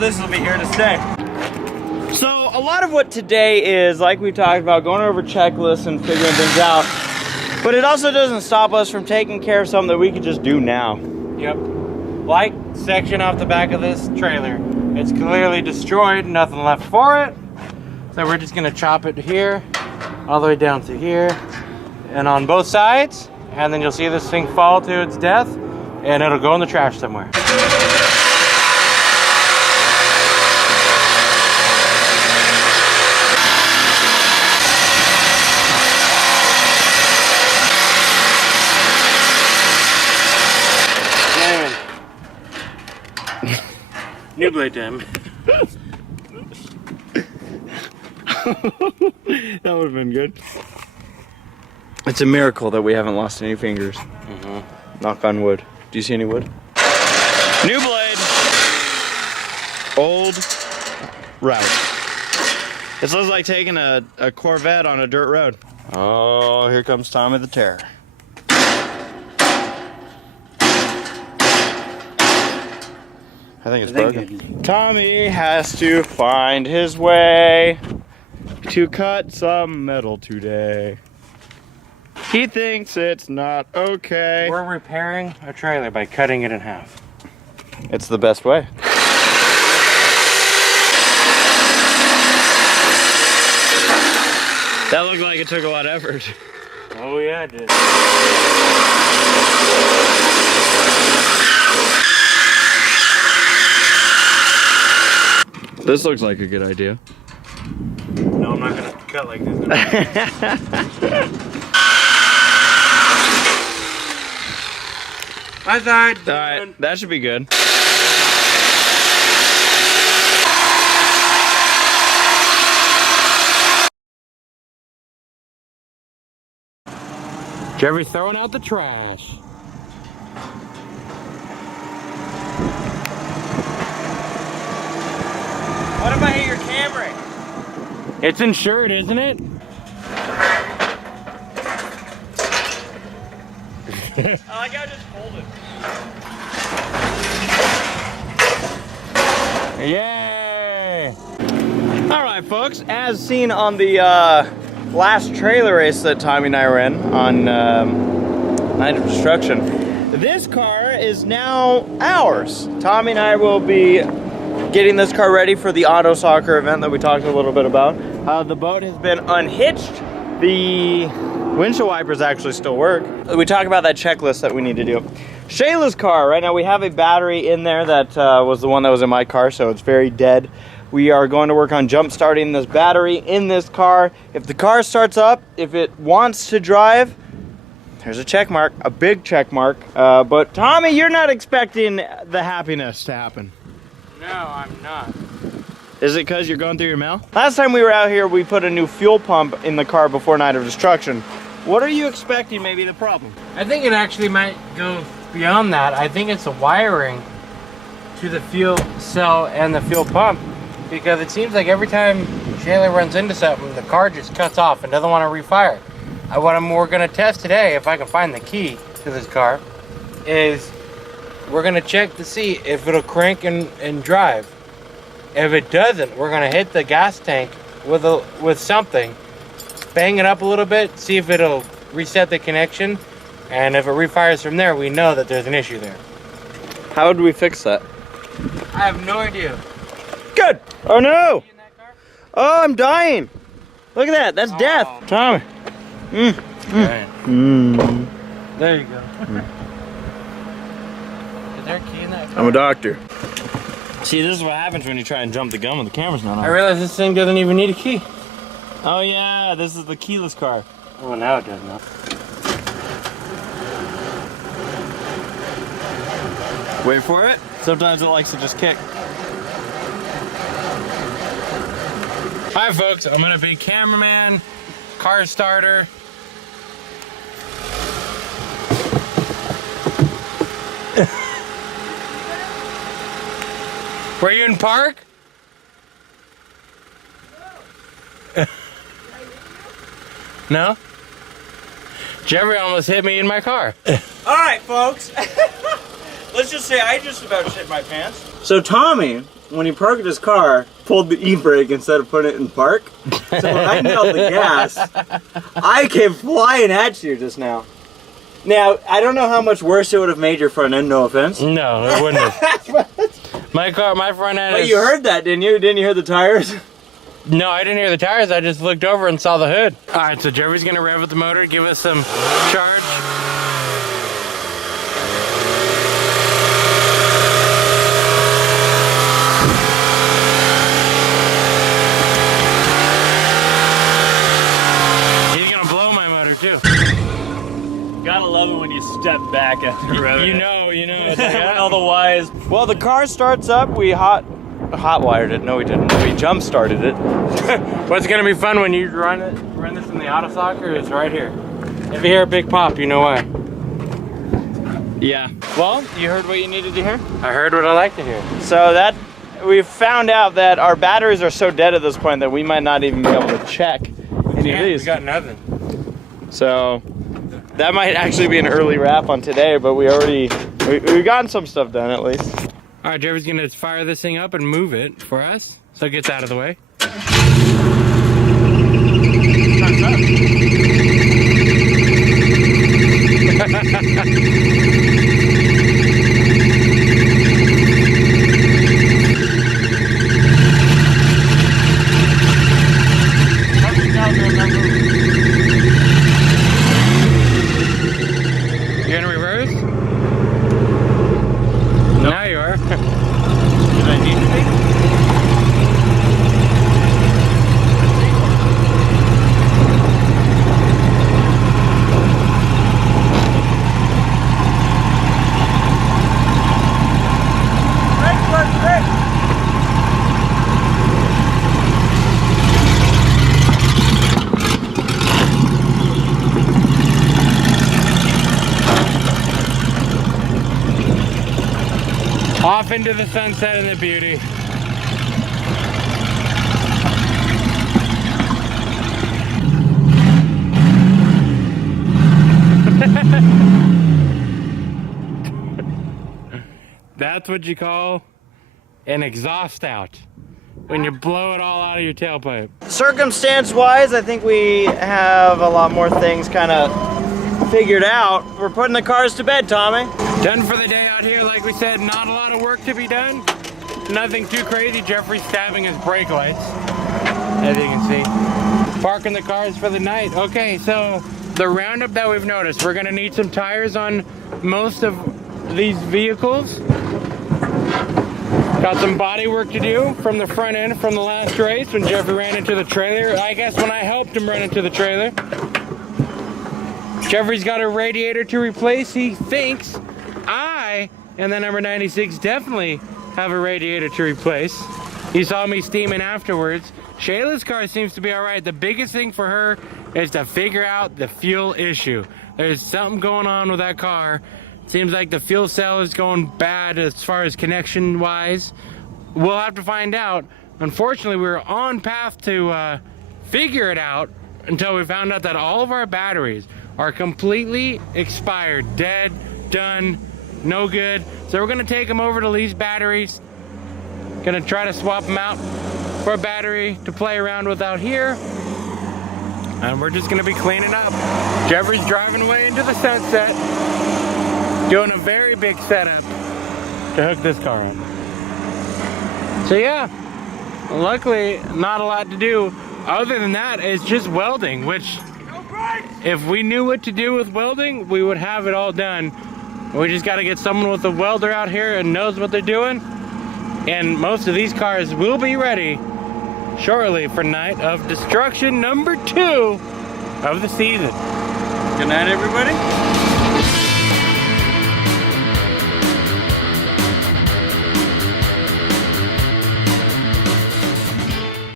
this will be here to stay. So a lot of what today is, like we talked about, going over checklists and figuring things out. But it also doesn't stop us from taking care of something that we could just do now. Yep. Like section off the back of this trailer. It's clearly destroyed, nothing left for it. So we're just gonna chop it here, all the way down to here, and on both sides. And then you'll see this thing fall to its death, and it'll go in the trash somewhere. New blade time. That would have been good. It's a miracle that we haven't lost any fingers. Knock on wood. Do you see any wood? New blade. Old route. This looks like taking a Corvette on a dirt road. Oh, here comes Tommy the Terror. I think it's broken. Tommy has to find his way to cut some metal today. He thinks it's not okay. We're repairing a trailer by cutting it in half. It's the best way. That looked like it took a lot of effort. Oh yeah, it did. This looks like a good idea. No, I'm not gonna cut like this. My side. Alright, that should be good. Jerry's throwing out the trash. What if I hit your camera? It's insured, isn't it? I like how I just pulled it. Yay! Alright folks, as seen on the last trailer race that Tommy and I were in on Night of Destruction, this car is now ours. Tommy and I will be getting this car ready for the auto soccer event that we talked a little bit about. The boat has been unhitched. The windshield wipers actually still work. We talk about that checklist that we need to do. Shayla's car, right now we have a battery in there that was the one that was in my car, so it's very dead. We are going to work on jump starting this battery in this car. If the car starts up, if it wants to drive, there's a check mark, a big check mark. But Tommy, you're not expecting the happiness to happen. No, I'm not. Is it because you're going through your mail? Last time we were out here, we put a new fuel pump in the car before Night of Destruction. What are you expecting may be the problem? I think it actually might go beyond that. I think it's the wiring to the fuel cell and the fuel pump, because it seems like every time Shayla runs into something, the car just cuts off and doesn't want to refire. What we're going to test today, if I can find the key to this car, is we're going to check to see if it'll crank and drive. If it doesn't, we're going to hit the gas tank with something, bang it up a little bit, see if it'll reset the connection, and if it refires from there, we know that there's an issue there. How do we fix that? I have no idea. Good. Oh no. Oh, I'm dying. Look at that. That's death. Tommy. There you go. Is there a key in that car? I'm a doctor. See, this is what happens when you try and jump the gun when the camera's not on. I realize this thing doesn't even need a key. Oh yeah, this is the keyless car. Oh, now it does not. Wait for it. Sometimes it likes to just kick. Hi folks, I'm gonna be cameraman, car starter. Were you in park? No? Jeffrey almost hit me in my car. All right, folks. Let's just say I just about shit my pants. So Tommy, when he parked his car, pulled the e-brake instead of putting it in park. So when I nailed the gas, I came flying at you just now. Now, I don't know how much worse it would have made your front end, no offense. No, it wouldn't have. My front end But you heard that, didn't you? Didn't you hear the tires? No, I didn't hear the tires. I just looked over and saw the hood. All right, so Jeffrey's gonna rev up the motor, give us some charge. He's gonna blow my motor too. Gotta love it when you step back after revving. You know. It's like, Otherwise, Well, the car starts up. We hot wired it. No, we didn't. We jump started it. What's gonna be fun when you run this in the auto soccer is right here. If you hear a big pop, you know why. Yeah. Well, you heard what you needed to hear? I heard what I like to hear. So that we found out that our batteries are so dead at this point that we might not even be able to check any of these. We got nothing. So that might actually be an early wrap on today, but we've gotten some stuff done at least. All right, Jeffrey's gonna fire this thing up and move it for us, so it gets out of the way. You gonna reverse? No. Now you are. Did I need to be? Off into the sunset and the beauty. That's what you call an exhaust out. When you blow it all out of your tailpipe. Circumstance-wise, I think we have a lot more things kind of figured out. We're putting the cars to bed, Tommy. Done for the day out here, like we said, not a lot of work to be done. Nothing too crazy. Jeffrey's stabbing his brake lights, as you can see. Parking the cars for the night. Okay, so the roundup that we've noticed, we're gonna need some tires on most of these vehicles. Got some body work to do from the front end from the last race when Jeffrey ran into the trailer. I guess when I helped him run into the trailer. Jeffrey's got a radiator to replace. He thinks I and the number 96 definitely have a radiator to replace. He saw me steaming afterwards. Shayla's car seems to be all right. The biggest thing for her is to figure out the fuel issue. There's something going on with that car. Seems like the fuel cell is going bad as far as connection wise. We'll have to find out. Unfortunately, we were on path to figure it out until we found out that all of our batteries are completely expired, dead, done, no good. So we're gonna take them over to Lee's batteries. Gonna try to swap them out for a battery to play around with out here. And we're just gonna be cleaning up. Jeffrey's driving away into the sunset, doing a very big setup to hook this car up. So yeah, luckily not a lot to do. Other than that, it's just welding, which if we knew what to do with welding, we would have it all done. We just got to get someone with a welder out here and knows what they're doing. And most of these cars will be ready shortly for Night of Destruction number 2 of the season. Good night, everybody.